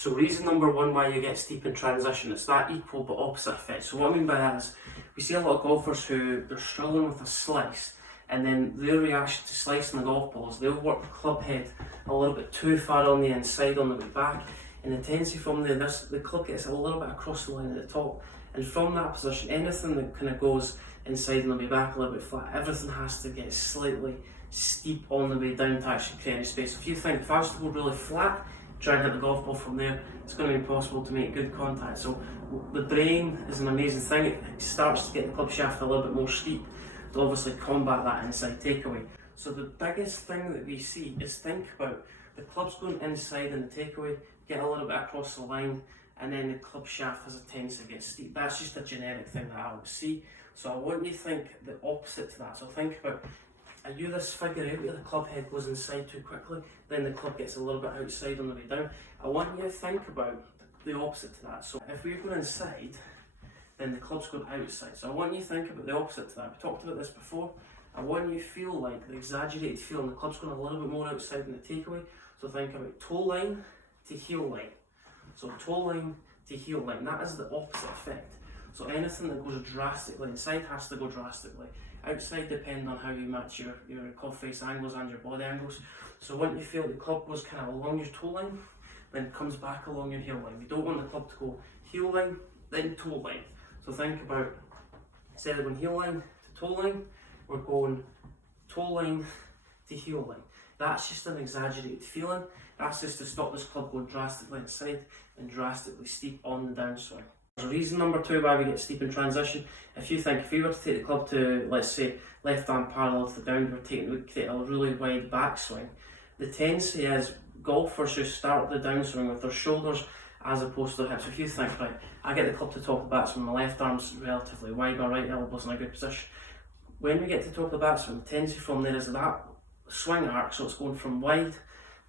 So reason number one why you get steep in transition, it's that equal but opposite effect. So what I mean by that is, we see a lot of golfers who they're struggling with a slice, and then their reaction to slicing the golf ball is they'll work the club head a little bit too far on the inside on the way back, and the tendency from there, the club gets a little bit across the line at the top, and from that position, anything that kind of goes inside on the way back a little bit flat, everything has to get slightly steep on the way down to actually create any space. If you think, if I was to go really flat, try and hit the golf ball from there, it's going to be impossible to make good contact. So the brain is an amazing thing. It starts to get the club shaft a little bit more steep to obviously combat that inside takeaway. So the biggest thing that we see is, think about the club's going inside in the takeaway, get a little bit across the line, and then the club shaft has a tendency to get steep. That's just a generic thing that I would see. So I want you to think the opposite to that. So think about, are you this figure out where the club head goes inside too quickly, then the club gets a little bit outside on the way down? I want you to think about the opposite to that. So if we're going inside, then the club's going outside. So I want you to think about the opposite to that. We talked about this before. I want you to feel like the exaggerated feeling, the club's going a little bit more outside in the takeaway. So think about toe line to heel line. So toe line to heel line, that is the opposite effect. So anything that goes drastically inside has to go drastically outside, depending on how you match your club face angles and your body angles. So when you feel the club goes kind of along your toe line, then it comes back along your heel line. We don't want the club to go heel line, then toe line. So think about, instead of going heel line to toe line, we're going toe line to heel line. That's just an exaggerated feeling. That's just to stop this club going drastically inside and drastically steep on the downswing. Reason number two why we get steep in transition, if you think, if we were to take the club to, let's say, left hand parallel to the down, we create a really wide backswing. The tendency is golfers who start the downswing with their shoulders as opposed to their hips. If you think, right, I get the club to top of the backswing, my left arm's relatively wide, my right elbow's in a good position. When we get to top of the backswing, the tendency from there is that swing arc, so it's going from wide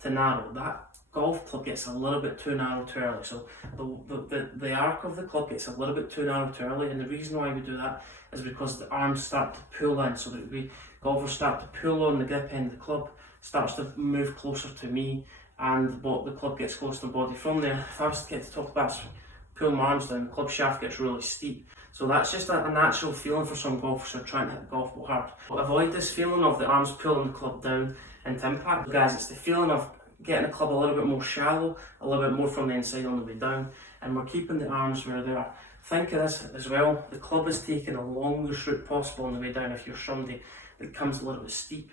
to narrow. That golf club gets a little bit too narrow too early. So the arc of the club gets a little bit too narrow too early, and the reason why we do that is because the arms start to pull in. So that golfers start to pull on the grip end of the club, starts to move closer to me, and the club gets closer to the body. From there, if I was to get to top of the backswing, pull my arms down, the club shaft gets really steep. So that's just a natural feeling for some golfers who are trying to hit the golf ball hard. But avoid this feeling of the arms pulling the club down into impact. Guys, it's the feeling of getting the club a little bit more shallow, a little bit more from the inside on the way down, and we're keeping the arms where they are. Think of this as well, the club is taking the longest route possible on the way down. If you're somebody that comes a little bit steep,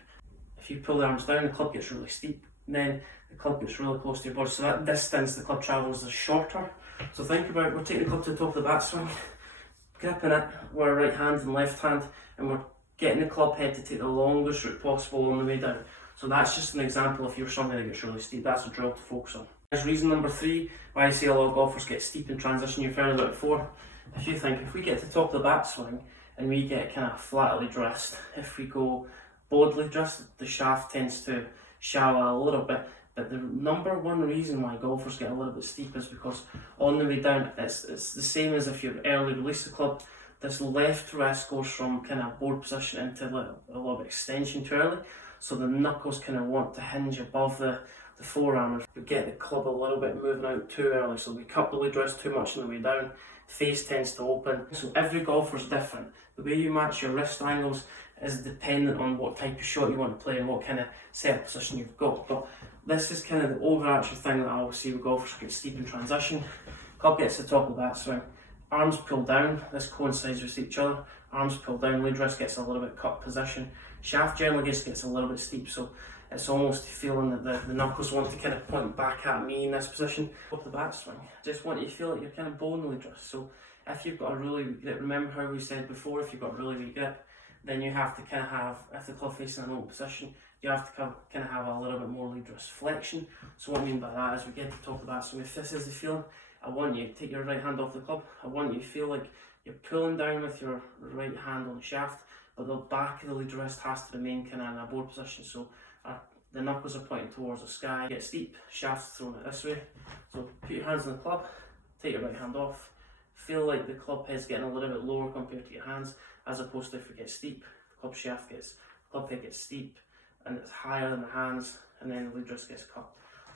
if you pull the arms down, the club gets really steep, and then the club gets really close to your body, so that distance the club travels is shorter. So think about, we're taking the club to the top of the backswing, gripping it with our right hand and left hand, and we're getting the club head to take the longest route possible on the way down. So that's just an example. If you're somebody that gets really steep, that's a drill to focus on. There's reason number three why I see a lot of golfers get steep in transition. You've heard about it before. If you think, if we get to the top of the backswing and we get kind of flatly dressed, if we go boldly dressed, the shaft tends to shallow a little bit. But the number one reason why golfers get a little bit steep is because on the way down, it's the same as if you early release the club. This left wrist goes from kind of board position into a little bit extension too early. So the knuckles kind of want to hinge above the forearm. We get the club a little bit moving out too early, so we cut the lead wrist too much on the way down. Face tends to open. So every golfer's different. The way you match your wrist angles is dependent on what type of shot you want to play and what kind of set position you've got. But this is kind of the overarching thing that I always see with golfers get steep in transition. Club gets to the top of the backswing, arms pull down, this coincides with each other, arms pull down, lead wrist gets a little bit cut position, shaft generally gets a little bit steep, so it's almost feeling that the knuckles want to kind of point back at me in this position. Up the backswing, just want you to feel like you're kind of bowling the lead wrist. So if you've got a really weak grip, remember how we said before, if you've got a really weak grip, then you have to kind of have, if the club facing an open position, you have to kind of have a little bit more lead wrist flexion. So what I mean by that is we get to the top of the backswing, if this is the feeling, I want you to take your right hand off the club. I want you to feel like you're pulling down with your right hand on the shaft, but the back of the lead wrist has to remain kind of in a board position. So the knuckles are pointing towards the sky. Get steep, shaft's thrown it this way. So put your hands on the club, take your right hand off. Feel like the club head's getting a little bit lower compared to your hands, as opposed to if we get steep, the club head gets steep and it's higher than the hands, and then the lead wrist gets cut.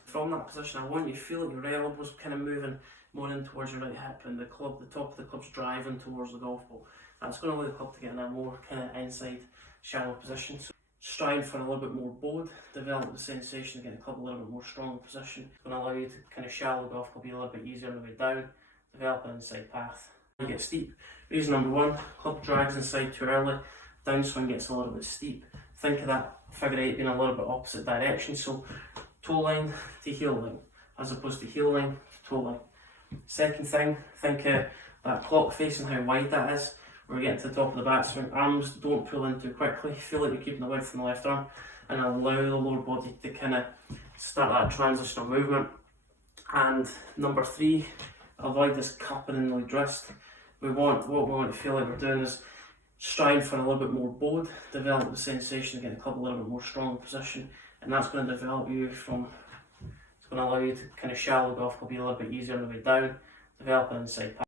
From that position, I want you to feel like your elbows kind of moving more in towards your right hip, and the top of the club's driving towards the golf ball. That's going to allow the club to get in a more kind of inside shallow position. So strive for a little bit more bowed, develop the sensation of getting the club a little bit more strong position. It's going to allow you to kind of shallow golf will be a little bit easier on the way down, develop an inside path. You get steep. Reason number one, club drags inside too early, downswing gets a little bit steep. Think of that figure eight being a little bit opposite direction, so toe line to heel line, as opposed to heel line to toe line. Second thing, think of that clock face and how wide that is. We're getting to the top of the backswing. Arms don't pull in too quickly. Feel like you're keeping the width from the left arm, and allow the lower body to kind of start that transitional movement. And number three, avoid this cupping in the lead wrist. What we want to feel like we're doing is strive for a little bit more bowed, develop the sensation of getting the club a little bit more strong position, and that's going to develop you from. It's going to allow you to kind of shallow golf will be a little bit easier on the way down, develop an inside path.